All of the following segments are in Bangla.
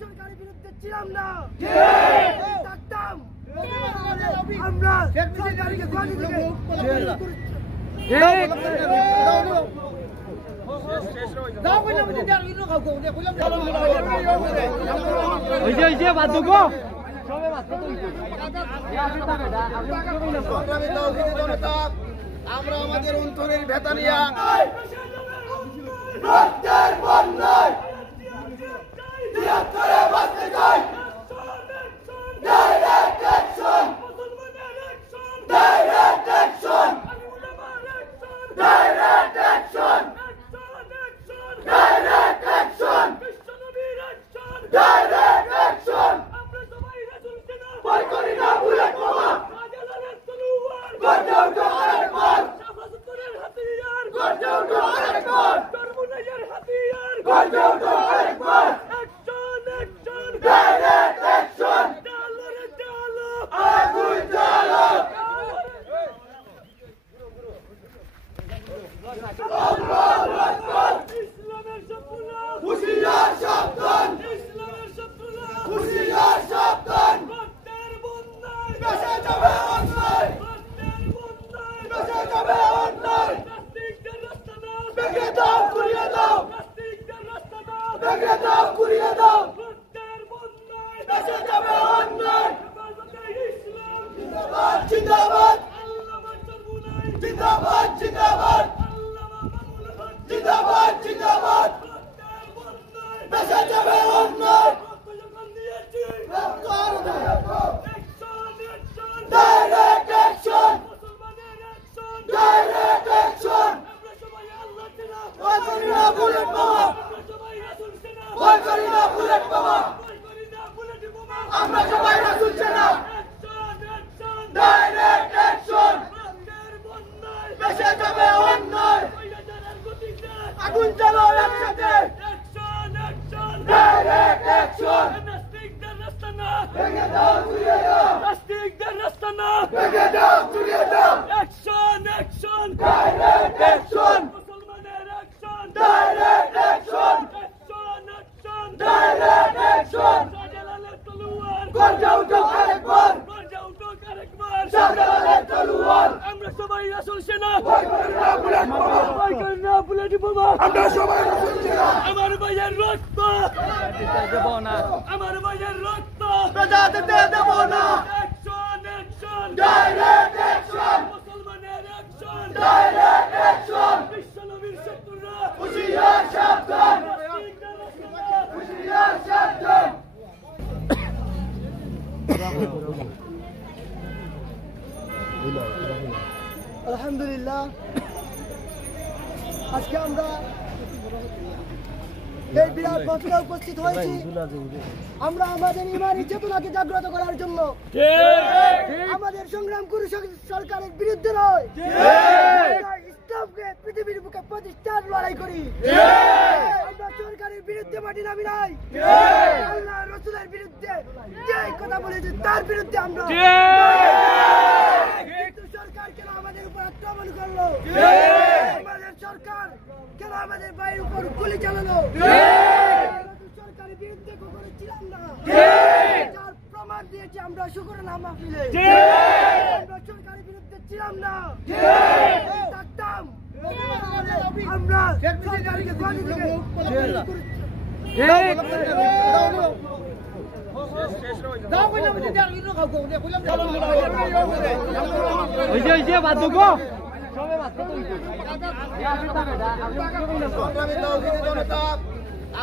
সরকারের বিরুদ্ধে ছিলাম না, থাকতাম আমরা সরকারকে গণি থেকে আমরা আমাদের অন্তরের ব্যথা নিয়ে আলহামদুলিল্লাহ আজকে আমরা এই বিরাট মঞ্চে উপস্থিত হয়েছি। আমরা আমাদের ইমানি চেতনাকে জাগ্রত করার জন্য, আমাদের সংগ্রাম করে সরকারের বিরুদ্ধে নয়, ইসলামকে পৃথিবীর বুকে প্রতিষ্ঠার লড়াই করি। আমরা সরকারের বিরুদ্ধে মাটি নামি নাই, আল্লাহ রাসূলের বিরুদ্ধে যে কথা বলেছে তার বিরুদ্ধে আমরা। সরকার কেন আমাদের উপর আক্রমণ করলো? আমাদের সরকার কেন আমাদের ভাইয়ের উপর গুলি চালালো? সরকারের বিরুদ্ধে কখনো ছিলাম না, যার প্রমাণ দিয়েছে আমরা শুকরানা মাহফিলে। আমরা সরকারের বিরুদ্ধে ছিলাম না, থাকতাম আমরা সরকারকে গণি থেকে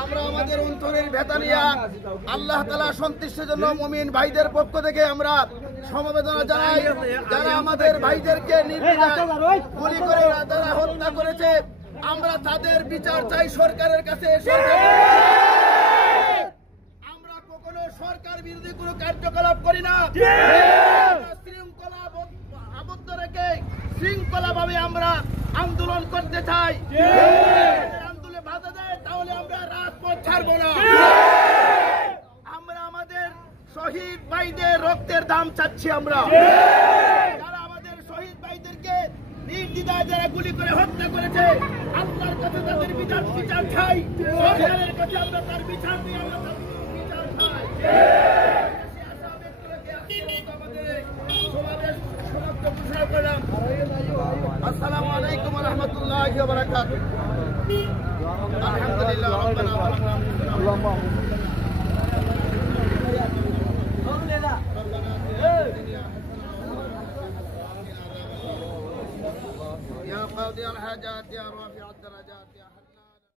আমরা আমাদের অন্তরের ব্যথা নিয়ে আল্লাহ তাআলা সন্তুষ্টির জন্য মুমিন ভাইদের পক্ষ থেকে আমরা সমবেদনা জানাই। যারা আমাদের ভাইদেরকে নির্বিচারে গুলি করে তারা হত্যা করেছে, আমরা তাদের বিচার চাই সরকারের কাছে। আমরা কখনো সরকার বিরোধী কোনো কার্যকলাপ করি না, শৃঙ্খলা আবদ্ধ রেখে শৃঙ্খলা ভাবে আমরা আন্দোলন করতে চাই। আন্দোলনে বাধা দেয় তাহলে আমরা রাজপথ ছাড়বো না। আমরা আমাদের শহীদ ভাইদের রক্তের দাম চাচ্ছি। আমরা যারা আমাদের শহীদ ভাইদেরকে নির্দ্বিধায় যারা গুলি করে হত্যা করেছে, আল্লাহর কাছে তাদের বিচার চাই। সরকারের কাছে আমরা তার বিচার দিয়ে আমরা ঘোষণা করলাম। আসসালামু আলাইকুম ওয়া রাহমাতুল্লাহি ওয়া বারাকাতুহু। আলহামদুলিল্লাহ রাব্বানা ওয়া يا قاضي الحاجات يا رافع الدرجات